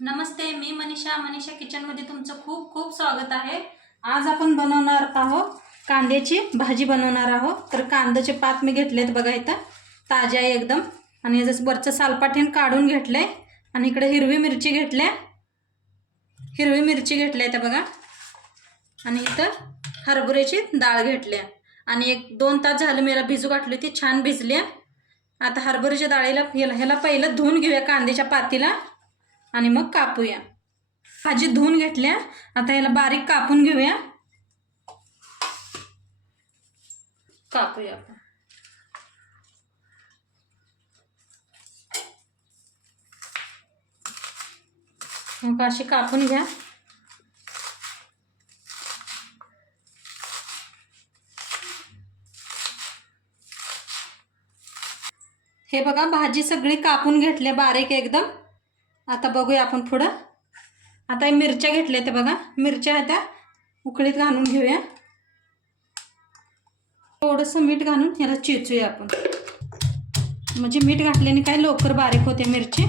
नमस्ते, मी मनीषा किचनमध्ये तुमचं खूप खूप स्वागत आहे। आज आपण बनवणार आहोत कांद्याची भाजी बनवणार आहोत। तर कांद्याचे पात मी घेतलेत बघा, इथं ताजे आहे एकदम। आणि याचं वरचं सालपाटीन काढून घेतले। आणि इकडे हिरवी मिरची घेतली इथं बघा। आणि इथं हरभऱ्याची डाळ घेतली आणि 1-2 तास झाले मला भिजू घातली, ती छान भिजली। आता हरभऱ्याच्या डाळीला ह्याला पहिलं धुवून घेऊया कांद्याच्या पातीला आणि मग कापूया। भाजी धुवून घेतल्या, आता याला बारीक कापून घेऊया। कापूया आपण। मग अशी कापून घ्या। हे बघा, भाजी सगळी कापून घेतली बारीक एकदम। आता बघूया आपण पुढं। आता मिरच्या घेतल्या ते बघा, मिरच्या आता उकळीत घालून घेऊया। थोडंसं मीठ घालून याला चेचूया आपण, म्हणजे मीठ घातल्याने काय लवकर बारीक होते मिरची।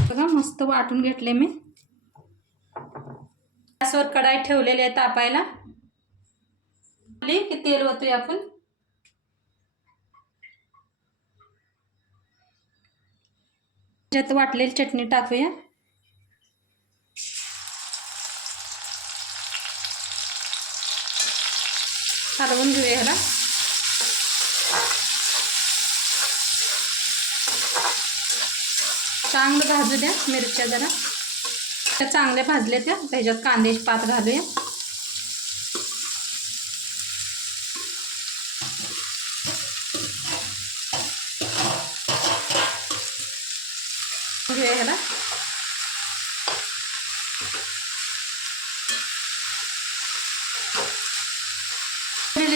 बघा मस्त वाटून घेतले मी। गॅसवर कढाई ठेवलेली आहे तापायला। की तेल ओतूया आपण। त्यात वाटलेली चटणी टाकूया। हलवून घेऊया ह्याला। चांगलं भाजू द्या मिरच्या जरा। त्या चांगल्या भाजल्या त्या, त्याच्यात कांद्याचे पात घालूया। घेऊया ह्याला।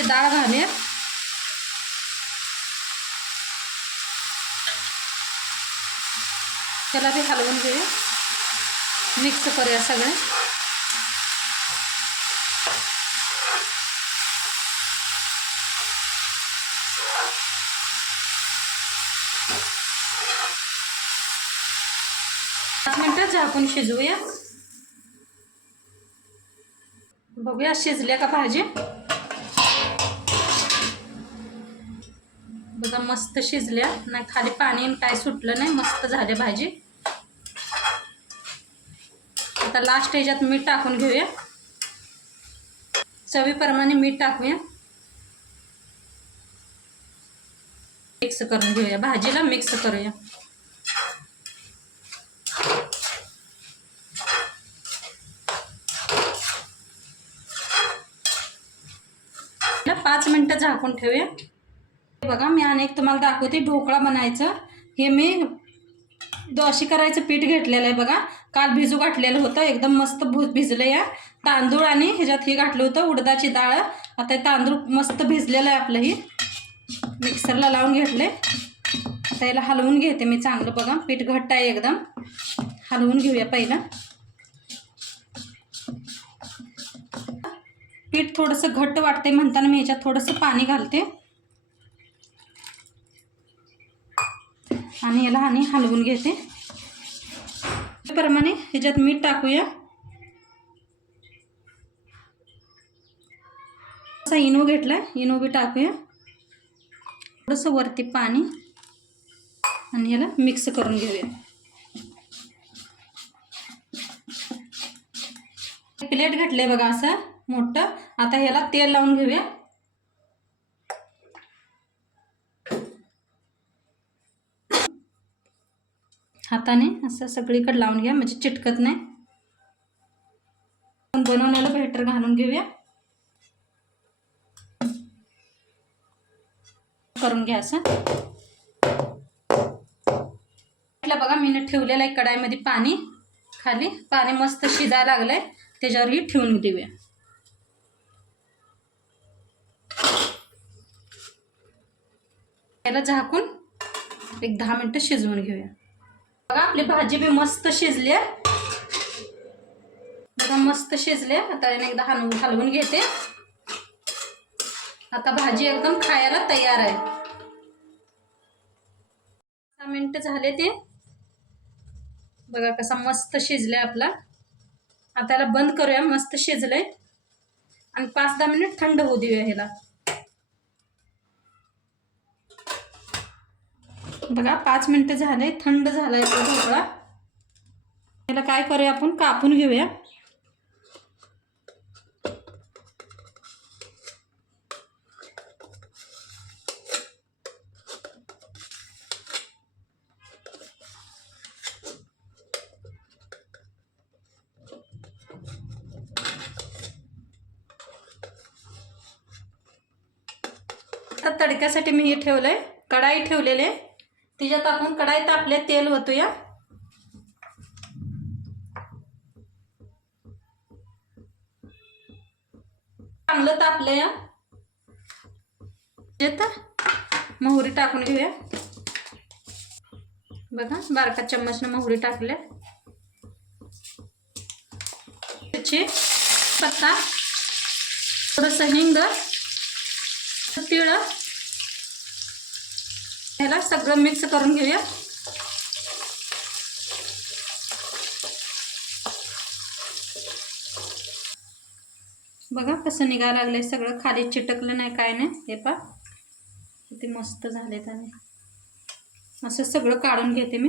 डाळ घालूया। त्याला बी हलवून घेऊया, मिक्स करूया सगळे। पाच मिनिटं झाकून शिजवूया। बघूया शिजल्या का भाजी। बघा मस्त शिजल्या, नाही खाली पाणी काय सुटलं नाही, मस्त झाली भाजी। आता लास्ट ह्याच्यात मीठ टाकून घेऊया। चवीप्रमाणे मीठ टाकूया। मिक्स करून घेऊया, भाजीला मिक्स करूया। ला 5 मिनिटं झाकून ठेवूया। बघा मी अनेक तुम्हाला दाखवते ढोकळा बनायचं। हे मी दोशी करायचं पीठ घेतलेलं आहे बघा, काल भिजू घातलेलं होतं, एकदम मस्त भिजलं। या तांदूळ आणि ह्याच्यात हे घातलं होतं उडदाची डाळ। आता हे तांदूळ मस्त भिजलेलं आहे आपलं, हे मिक्सरला लावून घेतले। आता याला हलवून घेते मी चांगलं। बघा पीठ घट्ट आहे एकदम, हलवून घेऊया पहिलं। पीठ थोडंसं घट्ट वाटते म्हणताना मी ह्याच्यात थोडंसं पाणी घालते आणि याला आणि हलवून घेते। त्याप्रमाणे ह्याच्यात मीठ टाकूया। असा इनो घेतलाय, इनो बी टाकूया। थोडंसं वरती पाणी आणि याला मिक्स करून घेऊया। प्लेट घेतले बघा असं मोठं। आता ह्याला तेल लावून घेऊया। हाताने असं सगळीकडे लावून घ्या, म्हणजे चिटकत नाही। बनवलेलं बॅटर घालून घेऊया, करून घ्या असं। बघा मी ठेवलेलं आहे कढाईमध्ये पाणी, खाली पाणी मस्त शिजायला लागलंय, त्याच्यावर ही ठेवून देऊया। त्याला झाकून 10 मिनिटं शिजवून घेऊया। बघा आपली भाजी बी मस्त शिजली आहे, बघा मस्त शिजले। आता एकदा हलवून घेते। आता भाजी एकदम खायला तयार आहे। 10 मिनिटं झाले ते बघा कसा मस्त शिजलाय आपला. आता याला बंद करूया. मस्त शिजलंय आणि 5-10 मिनिट थंड होऊ देऊया ह्याला. बघा 5 मिनिटं झाले, थंड झालाय तो ढोकळा. याला काय करूया आपण, कापून घेऊया. आता तडक्यासाठी मी हे ठेवलंय, कढाई ठेवलेली आहे. तिच्यात आपण कढाई तापले, तेल ओतूया. चांगलं तापलंय. मोहरी टाकून घेऊया. बघा बारका चम्मचनं मोहरी टाकल्या. त्याची पत्ता, थोडंसं हिंग, तीळ, ह्याला सगळं मिक्स करून घेऊया. बघा कसं निघायला लागलंय, सगळं खाली चिटकलं नाही, काय नाही. हे पा किती मस्त झाले. त्याने असं सगळं काढून घेते मी.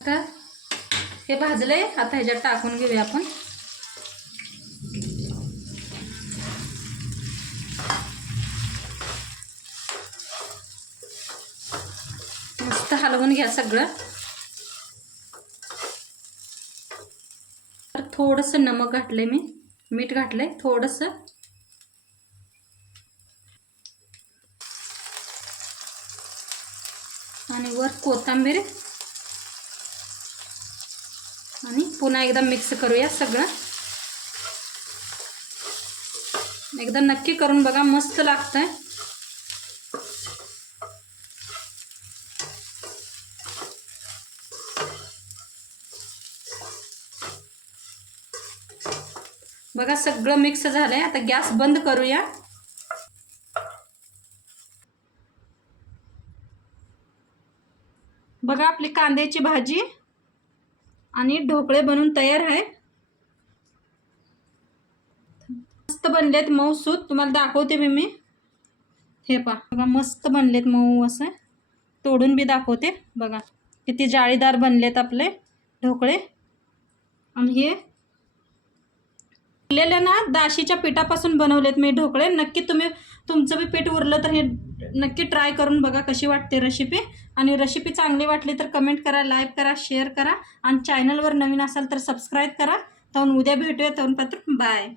आता हे भाजलंय, आता ह्याच्यात टाकून घेऊया आपण. मस्त हलवून घ्या सगळं. तर थोडंसं नमक घातलंय मी, मीठ घातलंय थोडंसं. आणि वर कोथिंबीर. आणि पुन्हा एकदा मिक्स करूया सगळं. एकदा नक्की करून बघा, मस्त लागतंय. बघा सगळं मिक्स झालंय. आता गॅस बंद करूया. बघा आपली कांद्याची भाजी आणि ढोकळे बनून तयार आहे. मस्त बनलेत, मऊसूत. तुम्हाला दाखवते मी. हे पहा बघा मस्त बनलेत, मऊ. असं तोडून बी दाखवते. बघा किती जाळीदार बनलेत आपले ढोकळे. आणि हे उरलेले ना दाशीच्या पिठापासून बनवलेत मी ढोकळे. नक्की तुम्ही तुमचं बी पीठ उरलं तर हे नक्की ट्राय करून बघा कशी वाटते रेसिपी. आणि रेसिपी चांगली वाटली तर कमेंट करा, लाईक करा, शेअर करा. आणि चॅनलवर नवीन असाल तर सबस्क्राईब करा. तर उद्या भेटूया. तोपर्यंत बाय.